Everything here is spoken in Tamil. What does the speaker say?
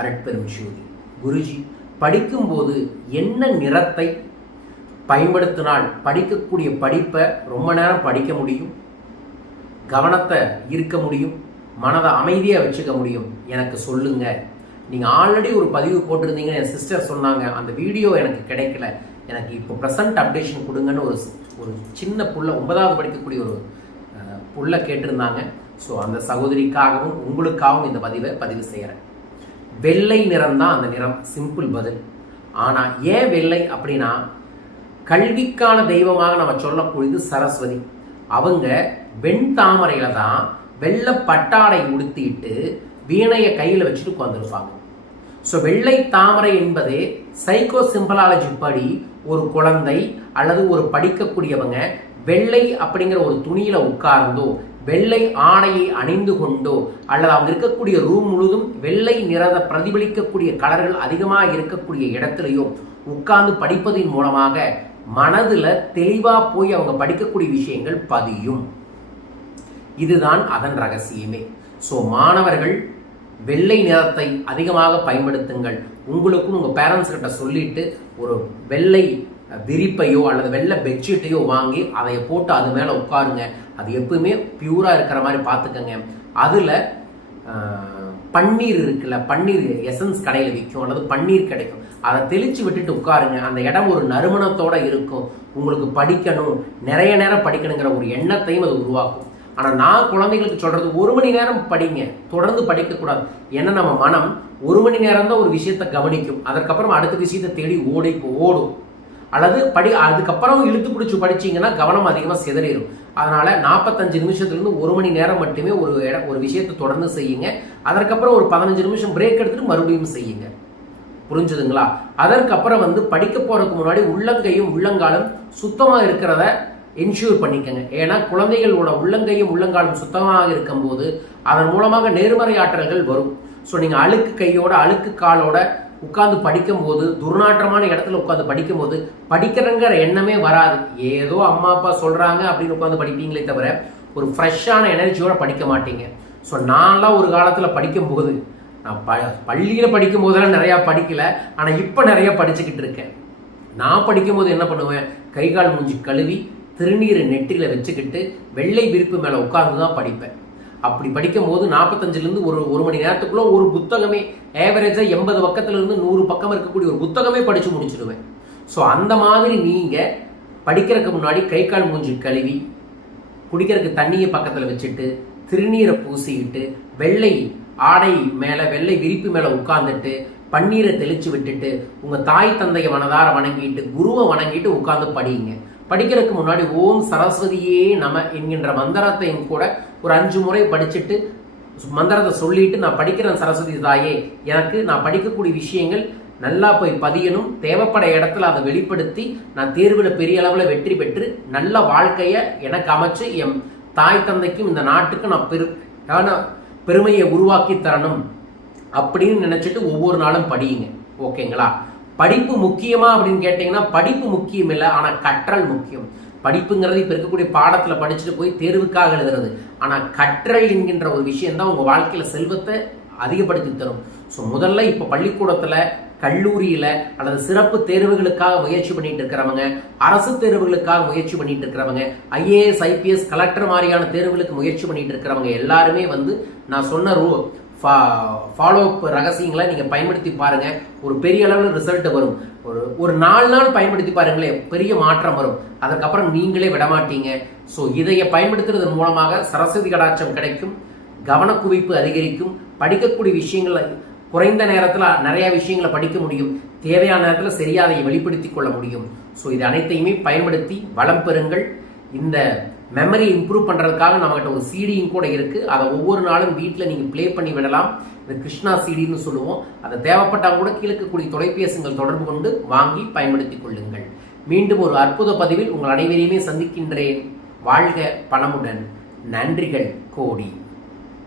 அரட்பெரும் ஜோதி. குருஜி படிக்கும்போது என்ன நிறத்தை பயன்படுத்தினால் படிக்கக்கூடிய படிப்பை ரொம்ப நேரம் படிக்க முடியும்? கவனத்தை ஈர்க்க முடியும்? மனதை அமைதியாக வச்சுக்க முடியும்? எனக்கு சொல்லுங்க. நீங்கள் ஆல்ரெடி ஒரு பதிவு போட்டிருந்தீங்கன்னு என் சிஸ்டர் சொன்னாங்க. அந்த வீடியோ எனக்கு கிடைக்கல. எனக்கு இப்போ ப்ரெசன்ட் அப்டேஷன் கொடுங்கன்னு ஒரு ஒரு சின்ன புள்ள ஒன்பதாவது படிக்கக்கூடிய ஒரு புள்ள கேட்டிருந்தாங்க. ஸோ அந்த சகோதரிக்காகவும் உங்களுக்காகவும் இந்த பதிவை பதிவு செய்கிறேன் வெள்ளை நிறம் தான் அந்த நிறம் சிம்பிள் பதில். ஆனால் ஏன் வெள்ளை அப்படின்னா கல்விக்கான தெய்வமாக நம்ம சொல்லக்கூடியது சரஸ்வதி. அவங்க வெண்தாமரையில தான் வெள்ளை பட்டாடை உடுத்திட்டு வீணையை கையில் வச்சுட்டு உட்காந்துருப்பாங்க ஸோ வெள்ளை தாமரை என்பது சைக்கோ சிம்பலாலஜி படி ஒரு குழந்தை அல்லது ஒரு படிக்கக்கூடியவங்க வெள்ளை அப்படிங்கிற ஒரு துணியில உட்கார்ந்தோ வெள்ளை ஆடையை அணிந்து கொண்டோ அல்லது அவங்க இருக்கக்கூடிய ரூம் முழுதும் வெள்ளை நிறத பிரதிபலிக்கக்கூடிய கலர்கள் அதிகமாக இருக்கக்கூடிய இடத்துலையோ உட்கார்ந்து படிப்பதன் மூலமாக மனதில் தெளிவாக போய் அவங்க படிக்கக்கூடிய விஷயங்கள் பதியும். இதுதான் அதன் ரகசியமே. ஸோ மாணவர்கள் வெள்ளை நிறத்தை அதிகமாக பயன்படுத்துங்கள். உங்களுக்கும் உங்கள் பேரண்ட்ஸ் கிட்ட சொல்லிட்டு ஒரு வெள்ளை விரிப்பையோ அல்லது வெள்ளை பெட்ஷீட்டையோ வாங்கி அதை போட்டு அது மேலே உட்காருங்க. அது எப்பவுமே பியூராக இருக்கிற மாதிரி பார்த்துக்கங்க அதில் பன்னீர் இருக்குல்ல பன்னீர் எசன்ஸ் கடையில் விற்கும் அல்லது பன்னீர் கிடைக்கும். அதை தெளித்து விட்டுட்டு உட்காருங்க. அந்த இடம் ஒரு நறுமணத்தோடு இருக்கும். உங்களுக்கு படிக்கணும். நிறைய நேரம் படிக்கணுங்கிற ஒரு எண்ணத்தையும் அது உருவாக்கும். ஆனால் நான் குழந்தைகளுக்கு சொல்கிறது ஒரு மணி நேரம் படிங்க. தொடர்ந்து படிக்கக்கூடாது. ஏன்னா நம்ம மனம் ஒரு மணி நேரம் தான் ஒரு விஷயத்தை கவனிக்கும். அதற்கப்புறம் அடுத்த விஷயத்தை தேடி ஓடி ஓடும். அல்லது படி அதுக்கப்புறம் இழுத்து பிடிச்சி படிச்சீங்கன்னா கவனம் அதிகமாக சிதறிடும். அதனால் நாற்பத்தஞ்சு நிமிஷத்துலேருந்து ஒரு மணி நேரம் மட்டுமே ஒரு இட ஒரு விஷயத்தை தொடர்ந்து செய்யுங்க. அதற்கப்புறம் ஒரு பதினஞ்சு நிமிஷம் பிரேக் எடுத்துட்டு மறுபடியும் செய்யுங்க. புரிஞ்சுதுங்களா? அதற்கப்புறம் வந்து படிக்க போறதுக்கு முன்னாடி உள்ளங்கையும் உள்ளங்காலும் சுத்தமாக இருக்கிறத என்ஷூர் பண்ணிக்கங்க. ஏன்னா குழந்தைகளோட உள்ளங்கையும் உள்ளங்காலும் சுத்தமாக இருக்கும்போது அதன் மூலமாக நேர்மறை ஆற்றல்கள் வரும். ஸோ நீங்கள் அழுக்கு கையோட அழுக்கு காலோட உட்கார்ந்து படிக்கும்போது துர்நாற்றமான இடத்துல உட்காந்து படிக்கும்போது படிக்கிறங்கிற எண்ணமே வராது. ஏதோ அம்மா அப்பா சொல்றாங்க அப்படின்னு உட்காந்து படிப்பீங்களே தவிர ஒரு ஃப்ரெஷ்ஷான எனர்ஜியோட படிக்க மாட்டீங்க. ஸோ நான்லாம் ஒரு காலத்தில் படிக்கும்போது நான் ப பள்ளியில் படிக்கும் போதெல்லாம் நிறையா படிக்கல. ஆனால் இப்போ நிறையா படிச்சுக்கிட்டு இருக்கேன். நான் படிக்கும்போது என்ன பண்ணுவேன்? கை கால் மூஞ்சி கழுவி திருநீரை நெற்றியில் வச்சுக்கிட்டு வெள்ளை விரிப்பு மேலே உட்கார்ந்து தான் படிப்பேன். அப்படி படிக்கும்போது நாற்பத்தஞ்சிலேருந்து ஒரு ஒரு மணி நேரத்துக்குள்ள ஒரு புத்தகமே ஏவரேஜாக எண்பது பக்கத்துலேருந்து நூறு பக்கம் இருக்கக்கூடிய ஒரு புத்தகமே படித்து முடிச்சிடுவேன். ஸோ அந்த மாதிரி நீங்கள் படிக்கிறதுக்கு முன்னாடி கை கால் மூஞ்சி கழுவி குடிக்கிறதுக்கு தண்ணியை பக்கத்தில் வச்சுட்டு திருநீரை பூசிக்கிட்டு வெள்ளை ஆடை மேலே வெள்ளை விரிப்பு மேலே உட்கார்ந்துட்டு பன்னீரை தெளிச்சு விட்டுட்டு உங்கள் தாய் தந்தையை மனதார வணங்கிட்டு குருவை வணங்கிட்டு உட்கார்ந்து படியுங்க படிக்கிறதுக்கு முன்னாடி ஓம் சரஸ்வதியே நம என்கின்ற மந்திரத்தையும் கூட ஒரு அஞ்சு முறை படிச்சுட்டு மந்திரத்தை சொல்லிட்டு நான் படிக்கிறேன் சரஸ்வதி தாயே எனக்கு நான் படிக்கக்கூடிய விஷயங்கள் நல்லா போய் பதியணும் தேவைப்பட இடத்துல அதை வெளிப்படுத்தி நான் தேர்வில் பெரிய அளவில் வெற்றி பெற்று நல்ல வாழ்க்கையை எனக்கு அமைச்சு என் தாய் தந்தைக்கும் இந்த நாட்டுக்கும் நான் பெரு பெருமையை உருவாக்கி தரணும் அப்படின்னு நினச்சிட்டு ஒவ்வொரு நாளும் படியுங்க. ஓகேங்களா? படிப்பு முக்கியமா அப்படின்னு கேட்டிங்கன்னா படிப்பு முக்கியம் இல்லை ஆனால் கற்றல் முக்கியம். படிப்புங்கிறது இப்போ இருக்கக்கூடிய பாடத்தில் படிச்சுட்டு போய் தேர்வுக்காக எழுதுறது. ஆனால் கற்றல் என்கின்ற ஒரு விஷயம் தான் வாழ்க்கையில் செல்வத்தை அதிகப்படுத்தி தரும். ஸோ முதல்ல இப்போ பள்ளிக்கூடத்தில் கல்லூரியில் அல்லது சிறப்பு தேர்வுகளுக்காக முயற்சி பண்ணிட்டு இருக்கிறவங்க அரசு தேர்வுகளுக்காக முயற்சி பண்ணிட்டு இருக்கிறவங்க ஐஏஎஸ் ஐபிஎஸ் கலெக்டர் மாதிரியான தேர்வுகளுக்கு முயற்சி பண்ணிட்டு இருக்கிறவங்க எல்லாருமே வந்து நான் சொன்ன ரூ ஃபாலோ அப் ரகசியங்களை நீங்கள் பயன்படுத்தி பாருங்கள் ஒரு பெரிய அளவில் ரிசல்ட் வரும். ஒரு ஒரு நாலு நாள் பயன்படுத்தி பாருங்களேன் பெரிய மாற்றம் வரும். அதுக்கப்புறம் நீங்களே விடமாட்டீங்க. ஸோ இதைய பயன்படுத்துறதன் மூலமாக சரஸ்வதி கடாட்சம் கிடைக்கும். கவனக்குவிப்பு அதிகரிக்கும். படிக்கக்கூடிய விஷயங்களை குறைந்த நேரத்தில் நிறையா விஷயங்களை படிக்க முடியும். தேவையான நேரத்தில் சரியாக அதை வெளிப்படுத்தி கொள்ள முடியும். ஸோ இது அனைத்தையுமே பயன்படுத்தி வளம் பெறுங்கள். இந்த மெமரி இம்ப்ரூவ் பண்ணுறதுக்காக நம்மகிட்ட ஒரு சிடியும் கூட இருக்குது அதை ஒவ்வொரு நாளும் வீட்டில் நீங்கள் ப்ளே பண்ணி விடலாம். இது கிருஷ்ணா சிடின்னு சொல்லுவோம். அதை தேவைப்பட்டால் கூட கீழக்கக்கூடிய இருக்கக்கூடிய தொலைபேசிகள் தொடர்பு கொண்டு வாங்கி பயன்படுத்திக் கொள்ளுங்கள். மீண்டும் ஒரு அற்புத பதிவில் உங்கள் அனைவரையுமே சந்திக்கின்றேன். வாழ்க பணமுடன். நன்றிகள் கோடி.